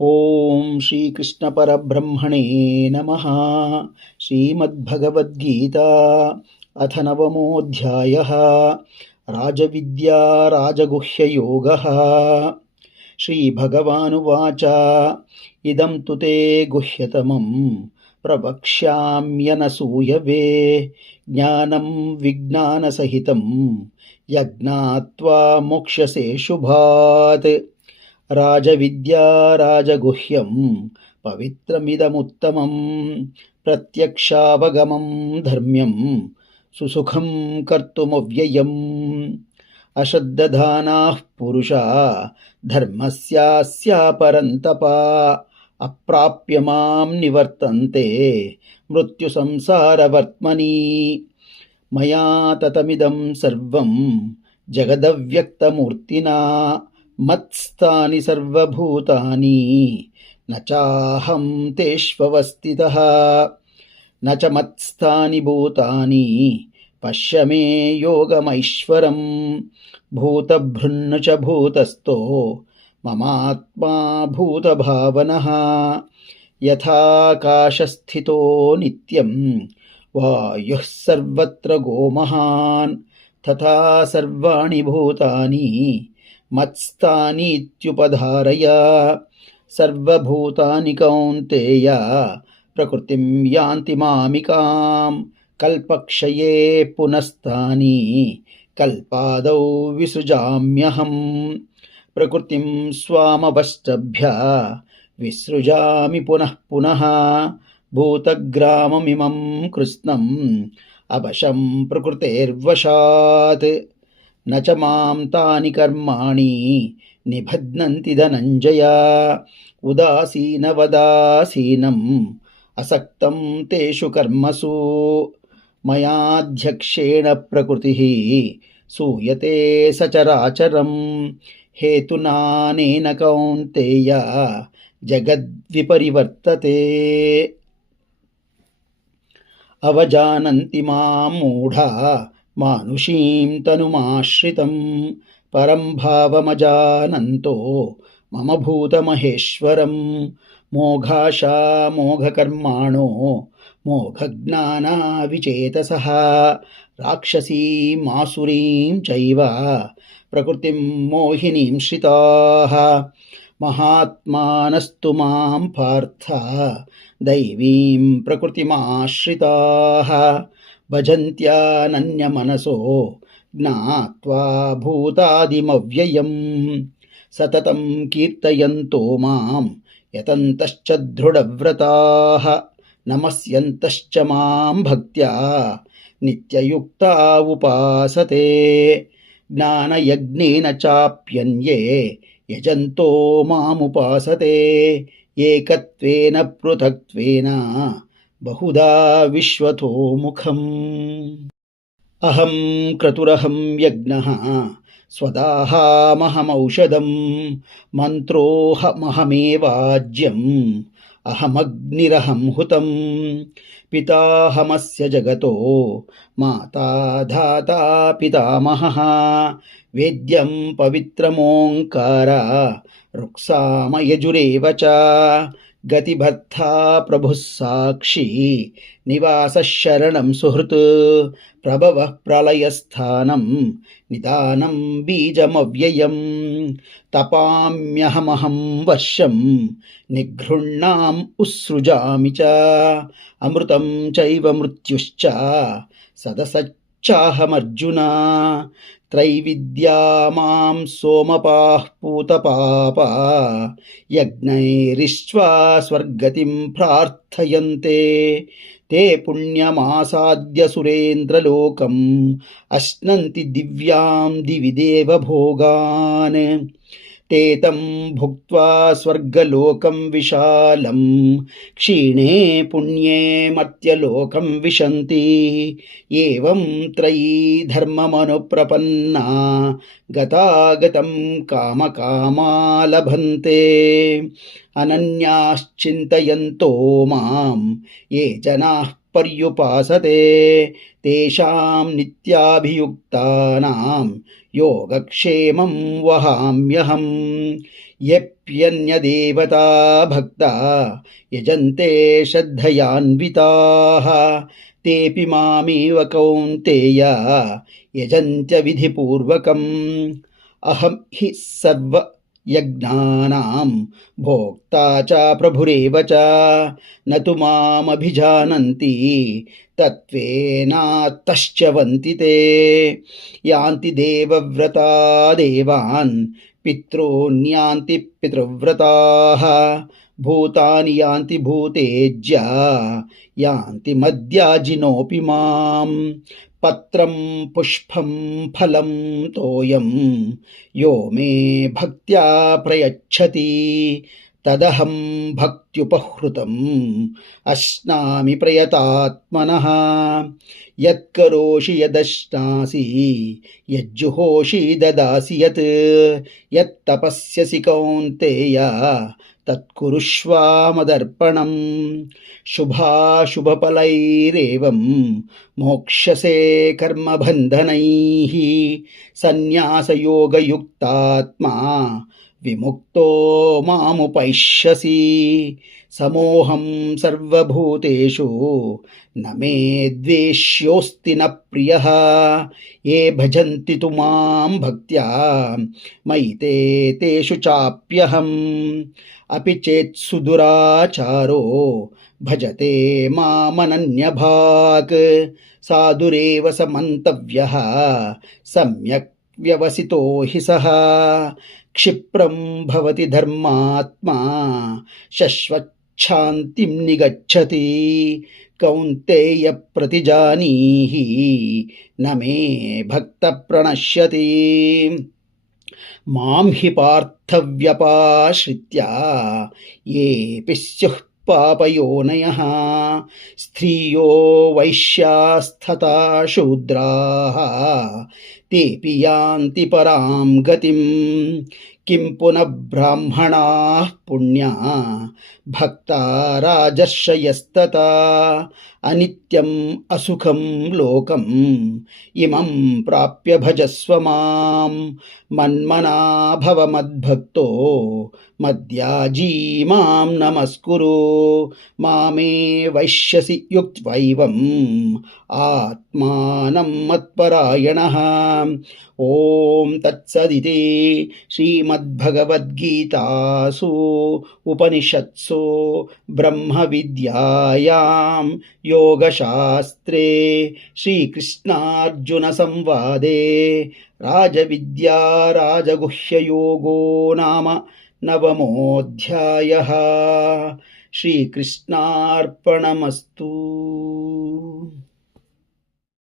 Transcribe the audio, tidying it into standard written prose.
ಓಂ ಶ್ರೀಕೃಷ್ಣ ಪರಬ್ರಹ್ಮಣೇ ನಮಃ. ಶ್ರೀಮದ್ಭಗವದ್ಗೀತಾ ಅಥ ನವಮೋऽಧ್ಯಾಯಃ. ರಾಜವಿದ್ಯಾ ರಾಜಗುಹ್ಯಯೋಗಃ. ಶ್ರೀಭಗವಾನುವಾಚ ಇದಂ ತು ತೇ ಗುಹ್ಯತಮಂ ಪ್ರವಕ್ಷ್ಯಾಮ್ಯನಸೂಯವೆ ಜ್ಞಾನಂ ವಿಜ್ಞಾನಸಹಿತಂ ಯಜ್ಞಾತ್ವಾ ಮೋಕ್ಷ್ಯಸೆ ಶುಭಾತ್. ರಾಜವಿದ್ಯಾ ರಾಜಗುಹ್ಯಂ ಪವಿತ್ರಮಿದಮುತ್ತಮಂ ಪ್ರತ್ಯಕ್ಷಾವಗಮಂ ಧರ್ಮ್ಯಂ ಸುಸುಖಂ ಕರ್ತುಮವ್ಯಯಂ. ಅಶ್ರದ್ಧಾನಾಃ ಪುರುಷಾ ಧರ್ಮಸ್ಯಾಸ್ಯ ಪರಂತಪ ಅಪ್ರಾಪ್ಯ ಮಾಂ ನಿವರ್ತನ್ತೆ ಮೃತ್ಯು ಸಂಸಾರವರ್ತ್ಮನಿ. ಮಯಾ ತತಮಿದಂ ಸರ್ವಂ ಜಗದವ್ಯಕ್ತಮೂರ್ತಿನಾ ಮತ್ಸ್ಥಾನಿ ಸರ್ವಭೂತಾನಿ ನ ಚಾಹಂ ತೇಷ್ವವಸ್ಥಿತಃ. ನ ಚ ಮತ್ಸ್ಥಾನಿ ಭೂತಾನಿ ಪಶ್ಯ ಮೇ ಯೋಗಮೈಶ್ವರಂ. ಭೂತಭೃನ್ ಚ ಭೂತಸ್ಥೋ ಮಮಾತ್ಮಾ ಭೂತಭಾವನಃ. ಯಥಾಕಾಶಸ್ಥಿತೋ ನಿತ್ಯಂ ವಾಯುಃ ಸರ್ವತ್ರ ಗೋಮಹಾನ್ ತಥಾ ಸರ್ವಾಣಿ ಭೂತಾನಿ ಮತ್ಸ್ಥಾನೀತ್ಯುಪಧಾರಯ. ಸರ್ವಭೂತಾನಿ ಕೌಂತೆಯ ಪ್ರಕೃತಿಂ ಯಾಂತಿ ಮಾಮಿಕಾಂ. ಕಲ್ಪಕ್ಷಯೇ ಪುನಸ್ತಾನಿ ಕಲ್ಪಾದೌ ವಿಸೃಜಾಮ್ಯಹಂ. ಪ್ರಕೃತಿಂ ಸ್ವಾಮವಷ್ಟಭ್ಯ ವಿಸೃಜಾಮಿ ಪುನಃ ಪುನಃ. ಭೂತಗ್ರಾಮಮಿಮಂ ಕೃತ್ಸ್ನಂ ಅವಶಂ ಪ್ರಕೃತೇರ್ವಶಾತ್. ನ ಚ ಮಾಂ ತಾನಿ ಕರ್ಮಾಣಿ ನಿಬಧ್ನಂತಿ ಧನಂಜಯ. ಉದಾಸೀನವದಾಸೀನಂ ಅಸಕ್ತಂ ತೇಷು ಕರ್ಮಸು. ಮಯಾಧ್ಯಕ್ಷೇಣ ಪ್ರಕೃತಿಃ ಸೂಯತೆ ಸಚರಾಚರಂ. ಹೇತುನಾನೇನ ಕೌಂತೆಯ ಜಗದ್ವಿಪರಿವರ್ತತೆ. ಅವಜಾನಂತಿ ಮಾಂ ಮೂಢಾ ಮಾನುಷೀಂ ತನುಮಾಶ್ರಿತಂ. ಪರಂ ಭಾವಮಜಾನಂತೋ ಮಮ ಭೂತಮಹೇಶ್ವರಂ. ಮೋಘಾಶಾ ಮೋಘಕರ್ಮಾಣೋ ಮೋಘಜ್ಞಾನಾ ವಿಚೇತಸಃ. ರಾಕ್ಷಸೀಂ ಆಸುರೀಂ ಚೈವ ಪ್ರಕೃತಿಂ ಮೋಹಿನೀಂ ಶ್ರಿತಾಃ. ಮಹಾತ್ಮಾನಸ್ತು ಮಾಂ ಪಾರ್ಥ ದೈವೀಂ ಪ್ರಕೃತಿಮಾಶ್ರಿತಾಃ. ಭಜಂತ್ಯನನ್ಯಮನಸೋ ಜ್ಞಾತ್ವಾ ಭೂತಾದಿಮವ್ಯಯಂ. ಸತತಂ ಕೀರ್ತಯಂತೋ ಮಾಂ ಯತಂತಶ್ಚ ದೃಢವ್ರತಾಃ. ನಮಸ್ಯಂತಶ್ಚ ಮಾಂ ಭಕ್ತ್ಯಾ ನಿತ್ಯಯುಕ್ತಾ ಉಪಾಸತೆ. ಜ್ಞಾನಯಜ್ಞೇನ ಚಾಪ್ಯನ್ಯೇ ಯಜಂತೋ ಮಾಮುಪಾಸತೆ. ಏಕತ್ವೇನ ಪೃಥಕ್ತ್ವೇನ ಬಹುಧಾ ವಿಶ್ವತೋ ಮುಖಂ. ಅಹಂ ಕ್ರತುರಹಂ ಯಜ್ಞಃ ಸ್ವದಾಹಾಮಹಮೌಷಧಂ. ಮಂತ್ರೋಹಮಹಮೇವಾಜ್ಯಂ ಅಹಮಗ್ನಿರಹಂ ಹುತಂ. ಪಿತಾಹಮಸ್ಯ ಜಗತೋ ಮಾತಾ ಧಾತಾ ಪಿತಾಮಹಃ. ವೇದ್ಯಂ ಪವಿತ್ರಮೋಂಕಾರ ರುಕ್ಸಾಮಯಜುರೇವ ಚ. ಗತಿಭರ್ತಾ ಪ್ರಭುಃ ಸಾಕ್ಷಿ ನಿವಾಸಃ ಶರಣಂ ಸುಹೃತ್. ಪ್ರಭವಃ ಪ್ರಳಯಸ್ಥಾನಂ ನಿದಾನಂ ಬೀಜಮವ್ಯಯಂ. ತಪಾಮ್ಯಹಮಹಂ ವರ್ಷಂ ನಿಗೃಹ್ಣಾಂ ಉತ್ಸೃಜಾಮಿ ಚ. ಅಮೃತಂ ಚೈವ ಮೃತ್ಯುಶ್ಚ ಸದಸಚ್ಚಾಹಮರ್ಜುನ. ತ್ರೈವಿದ್ಯಾ ಮಾಂ ಸೋಮಪಾಃ ಪೂತಪಾಪಾ ಯಜ್ಞೈರಿಷ್ಟ್ವಾ ಸ್ವರ್ಗತಿಂ ಪ್ರಾರ್ಥಯಂತೆ. ತೇ ಪುಣ್ಯಮಾಸಾದ್ಯ ಸುರೇಂದ್ರಲೋಕಂ ಅಶ್ನಂತಿ ದಿವ್ಯಾಂ ದಿವಿ ದೇವಭೋಗಾನ್. ತೇ ತಂ ಭುಕ್ತ್ವಾ ಸ್ವರ್ಗಲೋಕಂ ವಿಶಾಲಂ ಕ್ಷೀಣೇ ಪುಣ್ಯೇ ಮರ್ತ್ಯಲೋಕಂ ವಿಶಂತಿ. ಏವಂ ತ್ರಯೀ ಧರ್ಮಮನುಪ್ರಪನ್ನಾ ಗತಾಗತಂ ಕಾಮಕಾಮಾ ಲಭಂತೆ. ಅನನ್ಯಾಶ್ಚಿಂತಯಂತೋ ಮಾಂ ಯೇ ಜನಾಃ ಪರ್ಯುಪಾಸತೆ. ತೇಷಾಂ ನಿತ್ಯಾಭಿಯುಕ್ತಾನಾಂ ಯೋಗಕ್ಷೇಮಂ ವಹಾಮ್ಯಹಂ. ಯಪ್ಯನ್ಯದೇವತಾ ಭಕ್ತಾ ಯಜಂತೆ ಶ್ರದ್ಧಯಾನ್ವಿತಾಃ ತೇಪಿ ಮಾಮೇವ ಕೌಂತೆಯ ಯಜಂತ್ಯ ವಿಧಿಪೂರ್ವಕಂ. ಅಹಂ ಹಿ ಸರ್ವ ಯಜ್ಞಾನಾಂ ಭೋಕ್ತಾ ಚ ಪ್ರಭುರೇವ ಚ ನ ತು ಮಾಮಭಿಜಾನಂತಿ ತತ್ವೇನಾತ್ತಶ್ಚ್ಯವಂತಿ ತೇ. ಯಾಂತಿ ದೇವವ್ರತಾ ದೇವಾನ್ ಪಿತॄನ್ಯಾಂತಿ ಪಿತೃವ್ರತಾಃ ಭೂತಾನಿ ಯಾಂತಿ ಭೂತೇಜ್ಯ ಯಾಂತಿ ಮದ್ಯಾಜಿನೋಪಿ ಮಾಂ. ಪತ್ರಂ ಪುಷ್ಪಂ ಫಲಂ ತೋಯಂ ಯೋ ಮೇ ಭಕ್ತ್ಯಾ ಪ್ರಯಚ್ಛತಿ ತದಹಂ ಭಕ್ತ್ಯುಪಹೃತಂ ಅಶ್ನಾಮಿ ಪ್ರಯತಾತ್ಮನಃ. ಯತ್ಕರೋಷಿ ಯದಶ್ನಾಸಿ ಯಜ್ಜುಹೋಷಿ ದದಾಸಿ ಯತ್ ಯತ್ತಪಸ್ಯಸಿ ಕೌಂತೆಯ ತತ್ಕುರುಷ್ವ ಮದರ್ಪಣಂ. ಶುಭಾಶುಭಫಲೈರೇವಂ ಮೋಕ್ಷ್ಯಸೆ ಕರ್ಮಬಂಧನೈಃ ಸನ್ಯಾಸಯೋಗಯುಕ್ತಾತ್ಮಾ ವಿಮುಕ್ತೋ ಮಾಮುಪೈಷ್ಯಸಿ. ಸಮೋಹಂ ಸರ್ವಭೂತೇಷು ನ ಮೇ ದ್ವೇಷ್ಯೋಸ್ತಿ ನ ಪ್ರಿಯಃ ಯೇ ಭಜಂತಿ ತು ಮಾಂ ಭಕ್ತ್ಯಾ ಮಯಿ ತೇ ತೇಷು ಚಾಪ್ಯಹಂ. ಅಪಿ ಚೇತ್ ಸುದುರಾಚಾರೋ ಭಜತೆ ಮಾಮನನ್ಯಭಾಕ್ ಸಾಧುರೇವ ಸ ಮಂತವ್ಯಃ ಸಮ್ಯಕ್ ವ್ಯವಸಿತೋ ಹಿ ಸಃ. ಕ್ಷಿಪ್ರಂ ಭವತಿ ಧರ್ಮಾತ್ಮಾ ಶಶ್ವಚ್ಛಾಂತಿಂ ನಿಗಚ್ಚತಿ ಕೌಂತೆಯ ಪ್ರತಿಜಾನೀಹಿ ನ ಮೇ ಭಕ್ತ ಪ್ರಣಶ್ಯತಿ. ಮಾಂ ಹಿ ಪಾರ್ಥವ್ಯಪಾಶ್ರಿತ್ಯ ಯೇಪಿ ಸ್ಯುಃ ಪಾಪಯೋನಯಃ ಸ್ತ್ರೀಯೋ ವೈಶ್ಯಾಸ್ತಥಾ ಶೂದ್ರಾಃ ತೇಪಿ ಯಾಂತಿ ಪರಾಂ ಗತಿಂ. ಕಿಂ ಪುನಃ ಬ್ರಾಹ್ಮಣಾಃ ಪುಣ್ಯಾ ಭಕ್ತಾ ರಾಜರ್ಷಯಸ್ತಥಾ ಅನಿತ್ಯಂ ಅಸುಖಂ ಲೋಕಂ ಇಮಂ ಪ್ರಾಪ್ಯ ಭಜಸ್ವ ಮಾಂ. ಮನ್ಮನಾ ಭವ ಮದ್ಭಕ್ತೋ ಮದ್ಯಾಜೀ ಮಾಂ ನಮಸ್ಕುರು ಮಾಮೇ ವೈಶ್ಯಸಿ ಯುಕ್ತ್ವೈವಂ ಆತ್ಮಾನಂ ಮತ್ಪರಾಯಣಃ. ಓಂ ತತ್ಸದಿತಿ ಶ್ರೀಮದ್ಭಗವದ್ಗೀತಾಸು ಉಪನಿಷತ್ಸು ಬ್ರಹ್ಮವಿದ್ಯಾಯಾಂ ಯೋಗಶಾಸ್ತ್ರೇ ಶ್ರೀಕೃಷ್ಣಾರ್ಜುನ ಸಂವಾದೇ ರಾಜವಿದ್ಯಾ ರಾಜಗುಹ್ಯಯೋಗೋ ನಾಮ ನವಮೋऽಧ್ಯಾಯಃ. ಶ್ರೀಕೃಷ್ಣಾರ್ಪಣಮಸ್ತು.